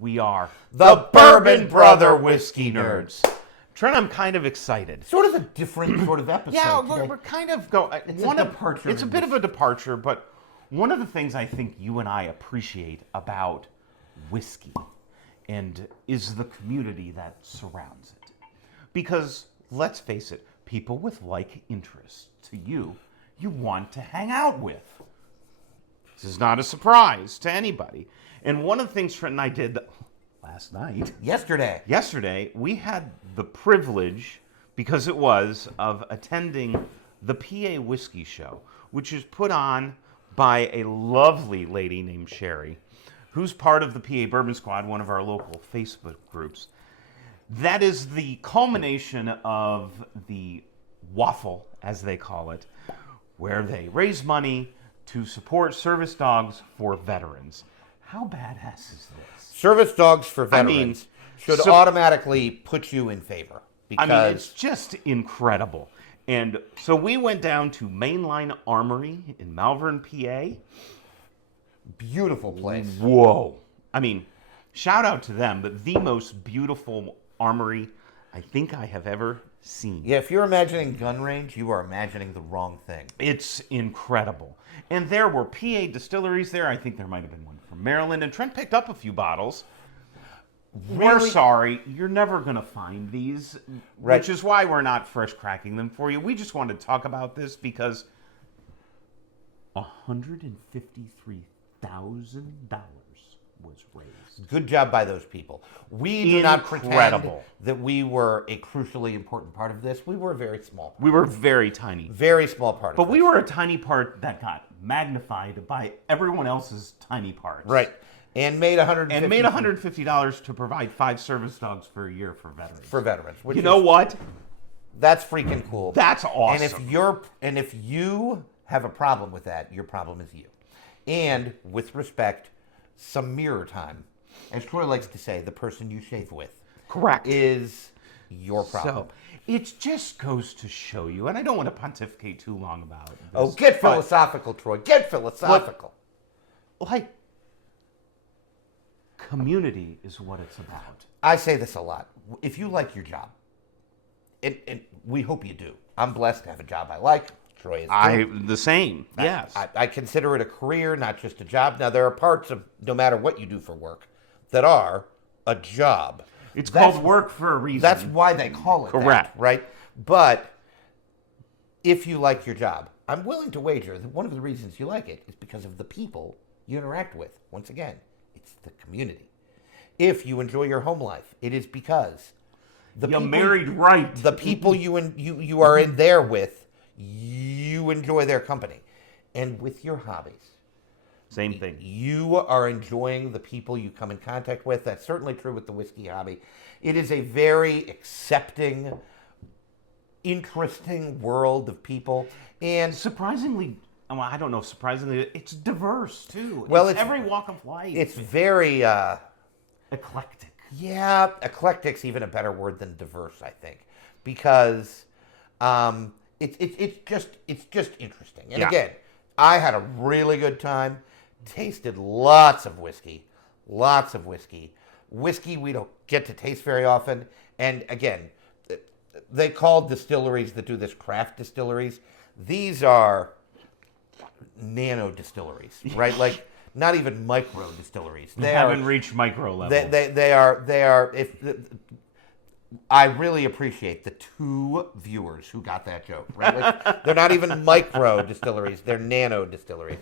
We are The Bourbon Brother Whiskey Nerds. Trent, I'm kind of excited. Sort of a different sort of episode. Yeah, today. we're kind of going. It's a departure. It's a bit of a departure, but one of the things I think you and I appreciate about whiskey is the community that surrounds it. Because, let's face it, people with like interests to you want to hang out with. This is not a surprise to anybody. And one of the things Trent and I did last night. Yesterday, we had the privilege, because it was, of attending the PA Whiskey Show, which is put on by a lovely lady named Sherry, who's part of the PA Bourbon Squad, one of our local Facebook groups. That is the culmination of the waffle, as they call it, where they raise money to support service dogs for veterans. How badass is this? Service dogs for veterans should automatically put you in favor. Because it's just incredible. And so we went down to Mainline Armory in Malvern, PA. Beautiful place. Whoa. Shout out to them, but the most beautiful armory I think I have ever seen. Yeah, if you're imagining gun range, you are imagining the wrong thing. It's incredible. And there were PA distilleries there. I think there might have been one from Maryland. And Trent picked up a few bottles. We're sorry, you're never going to find these, right. Which is why we're not fresh cracking them for you. We just wanted to talk about this because $153,000 was raised. Good job by those people. We do not pretend that we were a crucially important part of this. We were a very small part. We were very tiny. Very small part of But this. we were a tiny part that got magnified by everyone else's tiny parts. Right. And made $150 to provide 5 service dogs for a year for veterans. Which know what? That's freaking cool. That's awesome. And if you have a problem with that, your problem is you. And with respect, some mirror time. As Troy likes to say, the person you shave with. Correct. Is your problem. So, it just goes to show you, and I don't want to pontificate too long about this. Oh, get philosophical, Troy. Get philosophical. Community is what it's about. I say this a lot. If you like your job, and we hope you do. I'm blessed to have a job I like. Troy is too. The same, yes. I consider it a career, not just a job. Now, there are parts of no matter what you do for work that are a job. It's called work for a reason. That's why they call it Correct. that, right? But if you like your job, I'm willing to wager that one of the reasons you like it is because of the people you interact with. Once again, it's the community. If you enjoy your home life, it is because you're married right. The people you are in there with, you enjoy their company. And with your hobbies, same thing. You are enjoying the people you come in contact with. That's certainly true with the whiskey hobby. It is a very accepting, interesting world of people. And surprisingly, I don't know if surprisingly, it's diverse too. Well, it's every walk of life. It's very eclectic. Yeah, eclectic's even a better word than diverse, I think, because it's just interesting. And again, I had a really good time. Tasted lots of whiskey. Whiskey we don't get to taste very often. And again, they call distilleries that do this craft distilleries. These are nano distilleries, right? Like not even micro distilleries. They haven't reached micro level. They are. I really appreciate the 2 viewers who got that joke. Right? Like, they're not even micro distilleries; they're nano distilleries.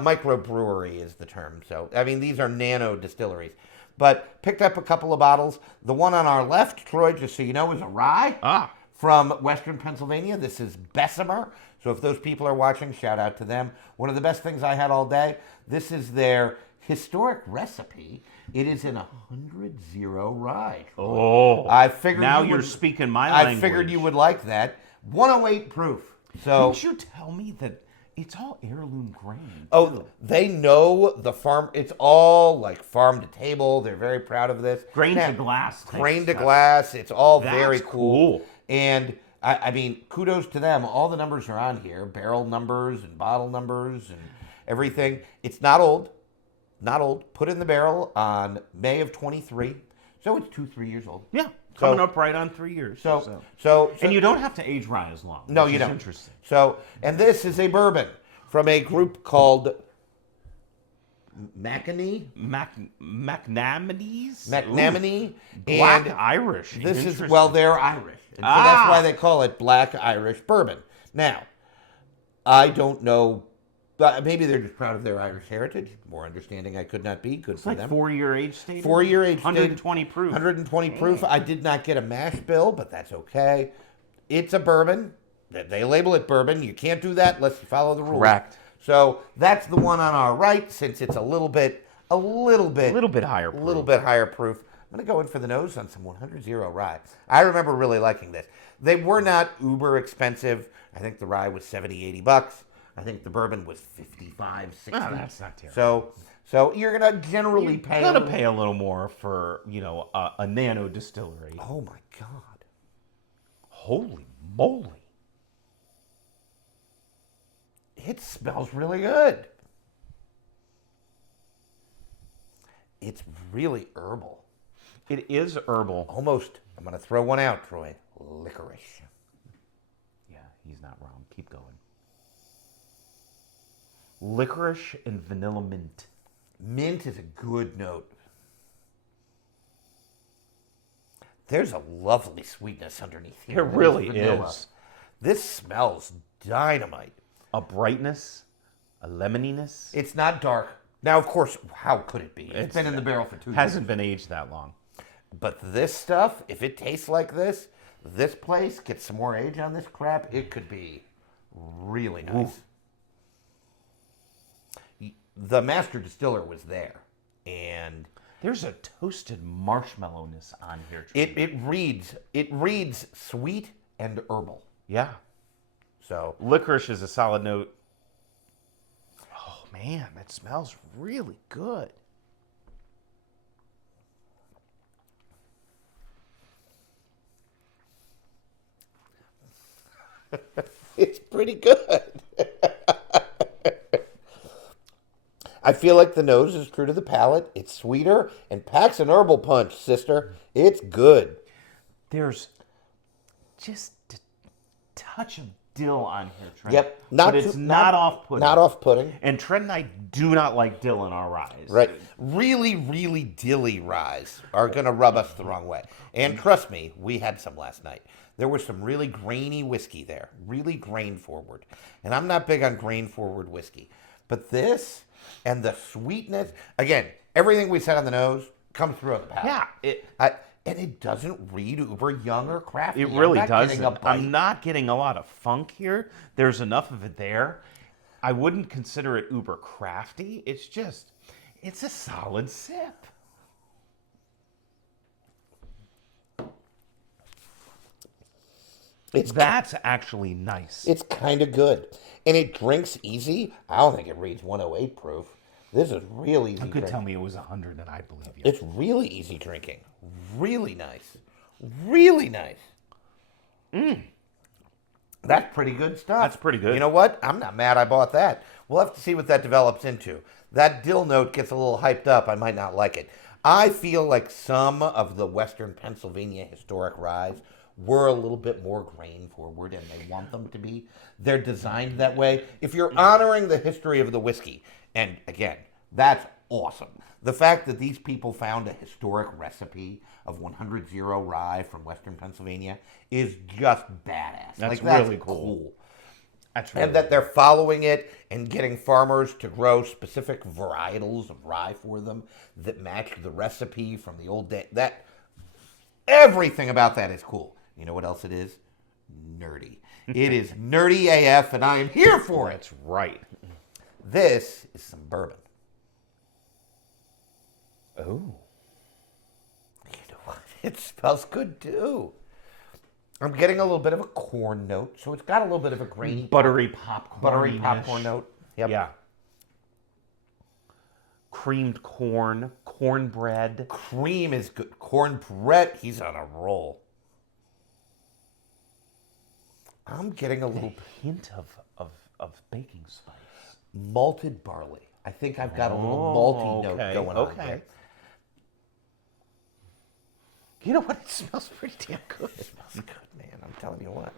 Micro brewery is the term. So these are nano distilleries. But picked up a couple of bottles. The one on our left, Troy, just so you know, is a rye from Western Pennsylvania. This is Bessemer. So if those people are watching, shout out to them. One of the best things I had all day. This is their historic recipe. It is in 100-0 rye. Oh, I figured now you're speaking my language. I figured you would like that. 108 proof. So didn't you tell me that it's all heirloom grain? Oh, they know the farm. It's all like farm to table. They're very proud of this. Grain to glass. Grain to glass. It's all very cool. And kudos to them. All the numbers are on here. Barrel numbers and bottle numbers and everything. It's not old. not old, put in the barrel on May of 23. So it's 3 years old. Yeah, coming up right on 3 years. So and you don't have to age rye as long. No, which you is don't. Interesting. So, and this is a bourbon from a group called McNamee. McNamee. Black And Irish. this is, Interesting. well, they're Irish. And so that's why they call it Black Irish Bourbon. Now, I don't know. Maybe they're just proud of their Irish heritage. More understanding I could not be. Good It's for like them. 4-year age state. 4-year age 120 proof. 120 proof. I did not get a mash bill, but that's okay. It's a bourbon. They label it bourbon. You can't do that unless you follow the rules. Correct. So that's the one on our right, since it's a little bit A little bit higher proof. a little bit higher proof. I'm going to go in for the nose on some 100-0 rye. I remember really liking this. They were not uber expensive. I think the rye was $70, $80. I think the bourbon was $55, $60. Oh, that's not terrible. So you're going to generally pay. You're gonna pay a little more for a nano distillery. Oh my God! Holy moly! It smells really good. It's really herbal. It is herbal. Almost. I'm going to throw one out, Troy. Licorice. Yeah, he's not wrong. Keep going. Licorice and vanilla mint. Mint is a good note. There's a lovely sweetness underneath here. It really Vanilla. is. This smells dynamite. A brightness, a lemoniness. It's not dark. Now, of course, how could it be? It's been in the barrel for 2 years. Hasn't been aged that long. But this stuff, if it tastes like this place gets some more age on this crap, it could be really nice. The master distiller was there, and There's a toasted marshmallowness on here. it reads sweet and herbal. Yeah. So Licorice is a solid note. Oh, man, that smells really good. it's pretty good. I feel like the nose is true to the palate. It's sweeter and packs an herbal punch, sister. It's good. There's just a touch of dill on here, Trent. Yep. But it's not off-putting. Not off-putting. And Trent and I do not like dill in our ryes. Right. Really, really dilly ryes are going to rub us the wrong way. And trust me, we had some last night. There was some really grainy whiskey there. Really grain-forward. And I'm not big on grain-forward whiskey. But this and the sweetness, again, everything we said on the nose comes through on the palate. Yeah. And it doesn't read uber young or crafty. It really I'm not getting doesn't. a bite. I'm not getting a lot of funk here. There's enough of it there. I wouldn't consider it uber crafty. It's a solid sip. That's actually nice. It's kind of good. And it drinks easy. I don't think it reads 108 proof. This is really easy. You could tell me it was 100 and I'd believe you. It's really easy drinking. Really nice. Really nice. That's pretty good stuff. That's pretty good. You know what? I'm not mad I bought that. We'll have to see what that develops into. That dill note gets a little hyped up. I might not like it. I feel like some of the Western Pennsylvania historic ryes were a little bit more grain forward, and they want them to be. They're designed that way. If you're honoring the history of the whiskey, and again, that's awesome. The fact that these people found a historic recipe of 100-0 rye from Western Pennsylvania is just badass. That's that's really cool. That's and that they're following it and getting farmers to grow specific varietals of rye for them that match the recipe from the old day. That everything about that is cool. You know what else it is? Nerdy. It is nerdy AF, and I am here for it. That's right. This is some bourbon. Oh. You know what? It smells good, too. I'm getting a little bit of a corn note, so it's got a little bit of a grainy, Buttery popcorn note. Yep. Yeah. Creamed corn, cornbread. Cream is good. Cornbread, he's on a roll. I'm getting a little hint of baking spice. malted barley. I think I've got a little malty note going on Okay. there. You know what? It smells pretty damn good. It smells good, man. I'm telling you what.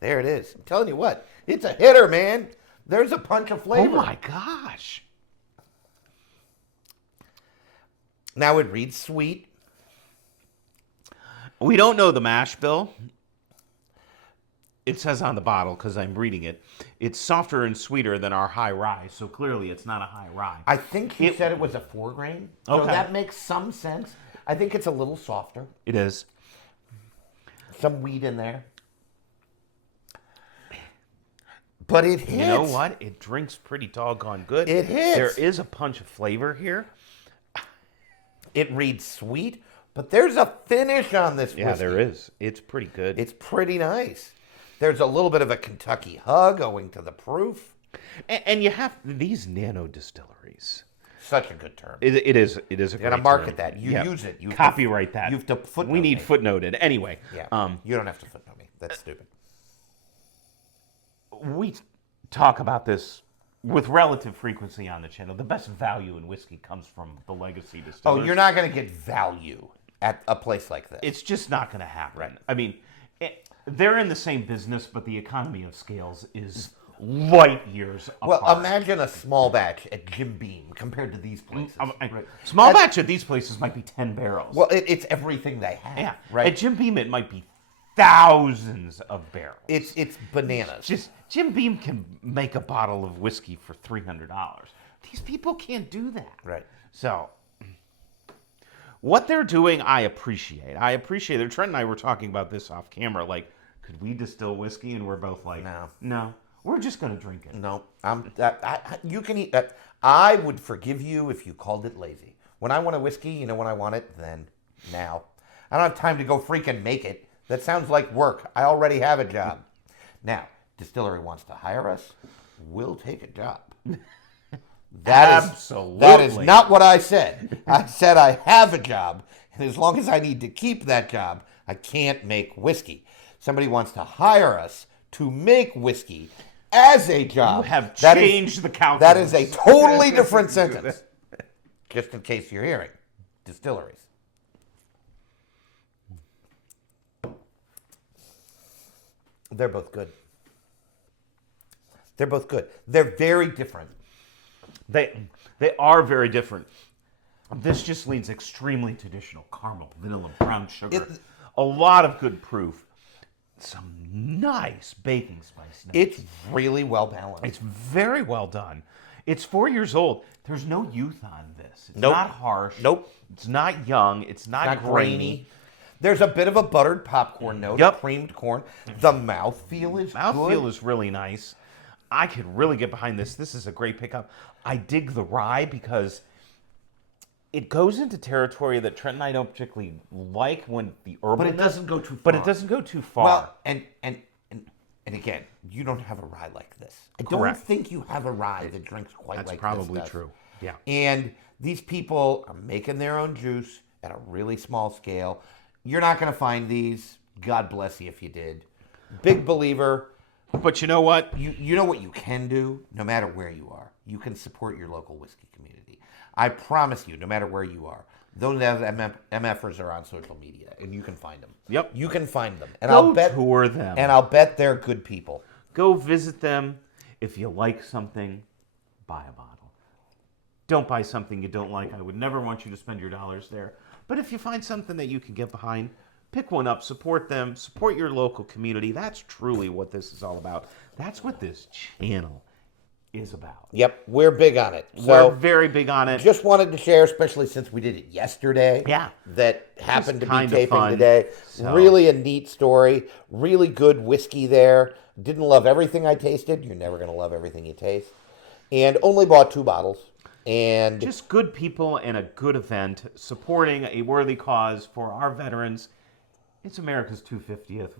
There it is. I'm telling you what. It's a hitter, man. There's a punch of flavor. Oh my gosh. Now it reads sweet. We don't know the mash bill. It says on the bottle, because I'm reading it, it's softer and sweeter than our high rye, so clearly it's not a high rye. I think he said it was a 4-grain, so Okay. that makes some sense. I think it's a little softer. It is. Some wheat in there. But it hits. You know what? It drinks pretty doggone good. It hits. There is a punch of flavor here. It reads sweet, but there's a finish on this whiskey. Yeah, there is. It's pretty good. It's pretty nice. There's a little bit of a Kentucky hug owing to the proof. And you have these nano distilleries. Such a good term. It is a great gotta market term. that. You use it. You have to- Copyright that. you have to footnote We need me. footnoted. Anyway, Yeah. You don't have to footnote me. That's stupid. we talk about this with relative frequency on the channel. The best value in whiskey comes from the legacy distillers. Oh, you're not going to get value at a place like this. It's just not going to happen. I mean, they're in the same business, but the economy of scales is light years apart. Well, imagine a small batch at Jim Beam compared to these places. Small batch at these places might be 10 barrels. Well, it's everything they have. yeah, Right. At Jim Beam, it might be thousands of barrels. It's bananas. Just Jim Beam can make a bottle of whiskey for $300. These people can't do that. Right. So, what they're doing, I appreciate. it. Trent and I were talking about this off camera. Like, could we distill whiskey? And we're both like, no. We're just gonna drink it. No, you can eat that. I would forgive you if you called it lazy. When I want a whiskey, you know when I want it? Then, now. I don't have time to go freaking make it. That sounds like work. I already have a job. Now, distillery wants to hire us. We'll take a job. Absolutely. That is not what I said. I said I have a job, and as long as I need to keep that job, I can't make whiskey. Somebody wants to hire us to make whiskey as a job. You have That is- changed the calculus. That is a totally different sentence. Just in case you're hearing. Distilleries. They're both good. They're both good. They're very different. They are very different. This just leans extremely traditional caramel, vanilla, brown sugar. A lot of good proof. Some nice baking spice notes. It's really well balanced. It's very well done. It's 4 years old. There's no youth on this. It's Nope. not harsh. Nope. It's not young. It's not, grainy. There's a bit of a buttered popcorn note, Yep. creamed corn. The mouthfeel is Mouthfeel good. is really nice. I could really get behind this. This is a great pickup. I dig the rye because it goes into territory that Trent and I don't particularly like when the herbal. But it doesn't go too far. But it doesn't go too far. Well, and again, you don't have a rye like this. I don't Correct. think you have a rye that drinks quite That's like probably this does. true. Yeah. And these people are making their own juice at a really small scale. You're not going to find these. God bless you if you did. Big believer. But you know what? You know what you can do, no matter where you are. You can support your local whiskey community. I promise you, no matter where you are. Those MFers are on social media, and you can find them. Yep. You can find them. And Go tour them. And I'll bet they're good people. Go visit them. If you like something, buy a bottle. Don't buy something you don't like. I would never want you to spend your dollars there. But if you find something that you can get behind, pick one up, support them, support your local community. That's truly what this is all about. That's what this channel is about. Yep, we're big on it. We're So very big on it. just wanted to share, especially since we did it yesterday. Yeah. That happened to be kinda taping fun. today. So- Really a neat story. Really good whiskey there. Didn't love everything I tasted. You're never going to love everything you taste. And only bought 2 bottles. And Just good people and a good event supporting a worthy cause for our veterans. It's America's 250th.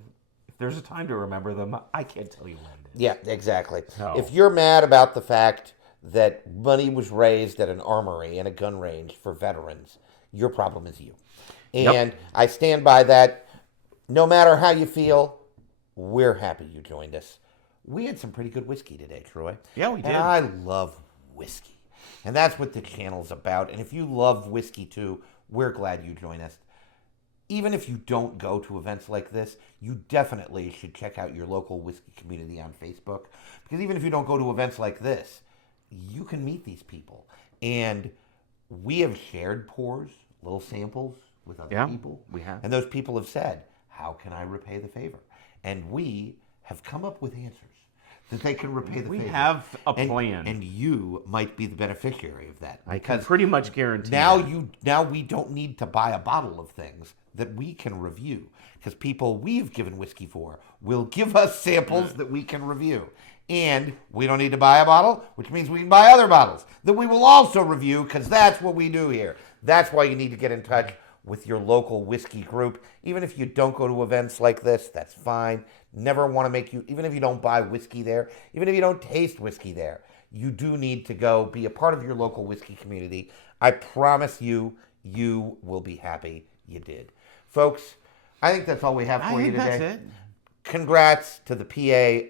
If there's a time to remember them, I can't tell you when it is. yeah, exactly. So- If you're mad about the fact that money was raised at an armory and a gun range for veterans, your problem is you. And I stand by that. No matter how you feel, we're happy you joined us. We had some pretty good whiskey today, Troy. Yeah, we did. And I love whiskey. And that's what the channel's about. And if you love whiskey too, we're glad you joined us. Even if you don't go to events like this, you definitely should check out your local whiskey community on Facebook. Because even if you don't go to events like this, you can meet these people. And we have shared pours, little samples with other people. We have. And those people have said, how can I repay the favor? And we have come up with answers that they can repay the favor. We have a plan. And you might be the beneficiary of that. I can pretty much guarantee Now we don't need to buy a bottle of things that we can review. Because people we've given whiskey for will give us samples that we can review. And we don't need to buy a bottle, which means we can buy other bottles that we will also review, because that's what we do here. That's why you need to get in touch with your local whiskey group. Even if you don't go to events like this, that's fine. Never want to make you, even if you don't buy whiskey there, even if you don't taste whiskey there, you do need to go be a part of your local whiskey community. I promise you, you will be happy you did. Folks, I think that's all we have for you today. That's it. Congrats to the PA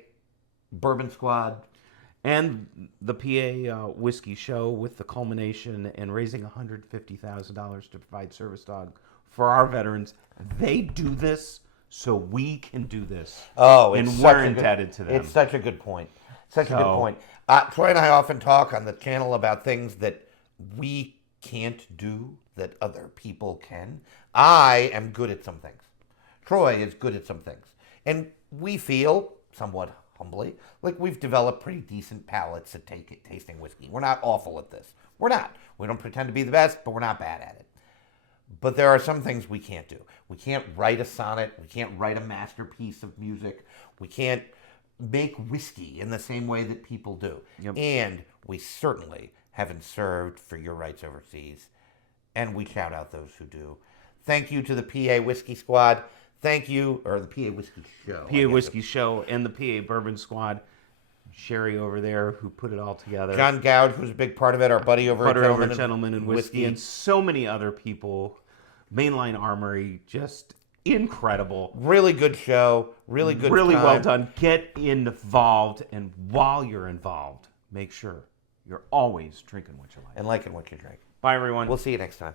Bourbon Squad. And the PA Whiskey Show, with the culmination and raising $150,000 to provide service dog for our veterans. They do this so we can do this. Oh, and we're indebted to them. It's such a good point. Such a good point. Troy and I often talk on the channel about things that we can't do that other people can. I am good at some things. Troy is good at some things. And we feel, somewhat humbly, like we've developed pretty decent palates at tasting whiskey. We're not awful at this. We're not. We don't pretend to be the best, but we're not bad at it. But there are some things we can't do. We can't write a sonnet. We can't write a masterpiece of music. We can't make whiskey in the same way that people do. Yep. And we certainly haven't served for your rights overseas. And we shout out those who do. Thank you to the PA Whiskey Squad. Thank you, or the PA Whiskey Show. PA Whiskey Show and the PA Bourbon Squad. Sherry over there, who put it all together. John Gouge, who's a big part of it. Our buddy over at Gentleman and Whiskey. And so many other people. Mainline Armory, just incredible. Really good show. Really good Really time. well done. Get involved. And while you're involved, make sure you're always drinking what you like. And liking what you drink. Bye, everyone. We'll see you next time.